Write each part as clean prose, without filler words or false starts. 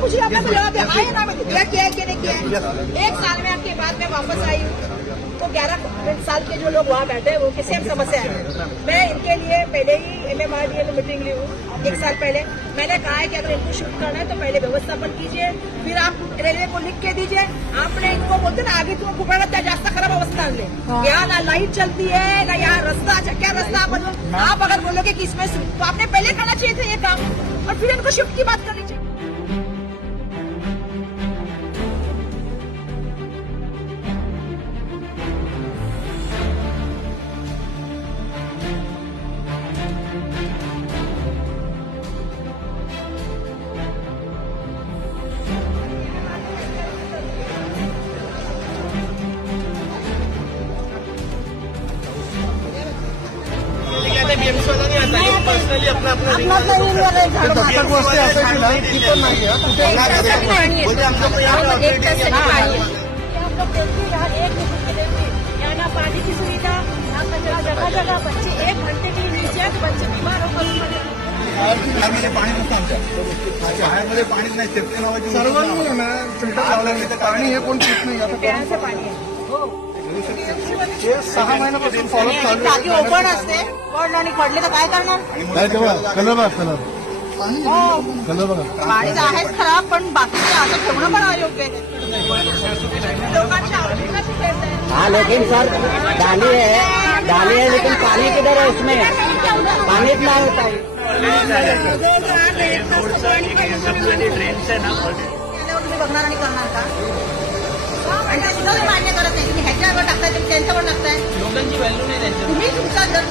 पूछ रहे आपने जवाब दिया, आए ना, मैं किया है कि नहीं किया है। 1 साल में के बाद मैं वापस आई हूँ तो 11 साल के जो लोग वहाँ बैठे हैं वो की सेम समस्या है। मैं इनके लिए पहले ही MMRDA में मीटिंग ली हूँ 1 साल पहले। मैंने कहा है कि अगर इनको शिफ्ट करना है तो पहले व्यवस्थापन कीजिए, फिर आप रेलवे को लिख के दीजिए। आपने इनको बोलते ना आगे तुम कुपड़ा त्या जास्त खराब अवस्था आणले, यहाँ ना लाइट चलती है ना यहाँ रास्ता, क्या रास्ता आप अगर बोलोगे कि इसमें तो आपने पहले करना चाहिए था ये काम, और फिर इनको शिफ्ट की बात करनी चाहिए। पर्सनली अपना अपना नहीं मिल रहा है दत्तक वस्ती असायची ना ती पण नाही आहे कुठे हम लोग यहाँ ना पानी की सुविधा, ना कचरा, जगह जगह बच्चे 1 घंटे के लिए नीचे तो बच्चे बीमार होकर पाणी नसतं आमच्या शाळेमध्ये पाणीच नाही, शेतकरी नावाची सर्वांनी ना फिल्टर लावलं पाणी हे कोण पित नाही आता से पाणी आहे. हे 6 महिन्यापासून फॉलो चालू टाकी ओपन असते, पडलं आणि पडले तर काय करणार? कलर बघा कलर बघा पाणी तर आहेच खराब, पण बाकीचे असं ठेवणं पण अयोग्य आहे. लोकांच्या आरोग्याची खेळ आहे. हाँ लेकिन सर डाली है लेकिन पानी किधर है इसमें, पानी इतना होता है तुम्ही बघणार आणि करणार का? आणि ते सुद्धा मान्य करत नाही. तुम्ही ह्याच्यावर टाकताय, तुम्ही त्यांच्यावर टाकताय. लोकांची व्हॅल्यू नाही त्यांची. तुम्ही तुमचा जर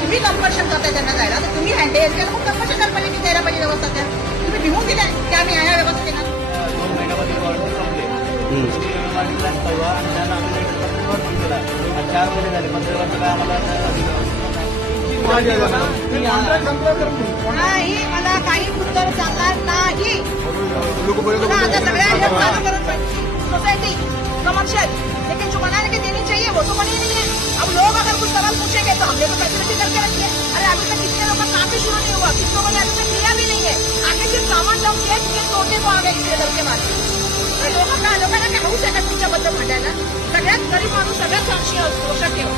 तुम्ही कंपल्शन करताय त्यांना जायला, तर तुम्ही हँडल केलं मग कंपल्शन करायला पाहिजे की द्यायला पाहिजे व्यवस्था त्या. तुम्ही भिवून दिल्या की आम्ही ह्या व्यवस्था देणार. 2 महिन्यामध्ये ऑर्डर संपले परवा आणि त्यांना आम्ही केला 4 महिने झाले, पण तेव्हा काय आम्हाला नाही, मला काही उत्तर चालणार नाही. पुन्हा आता सगळ्या चालू करत पाहिजे. सोसाइटी कमर्शियल, लेकिन जो बनाने के देनी चाहिए वो तो बनी नहीं है. अब लोग अगर कुछ सवाल पूछेंगे तो हमने तो फैसिलिटी करके रखी है. अरे अभी तक कितने लोगों का काम भी शुरू नहीं हुआ, कितने लोगों ने अभी तक किया भी नहीं है. आगे सिर्फ सामान लावून के तोड़ने को आ गए इसके दर के मारे. लोकांना काय हौस आहे का तुमच्याबद्दल म्हणायला? सगळ्यात गरीब माणूस सगळ्यात लक्षात ठेवा.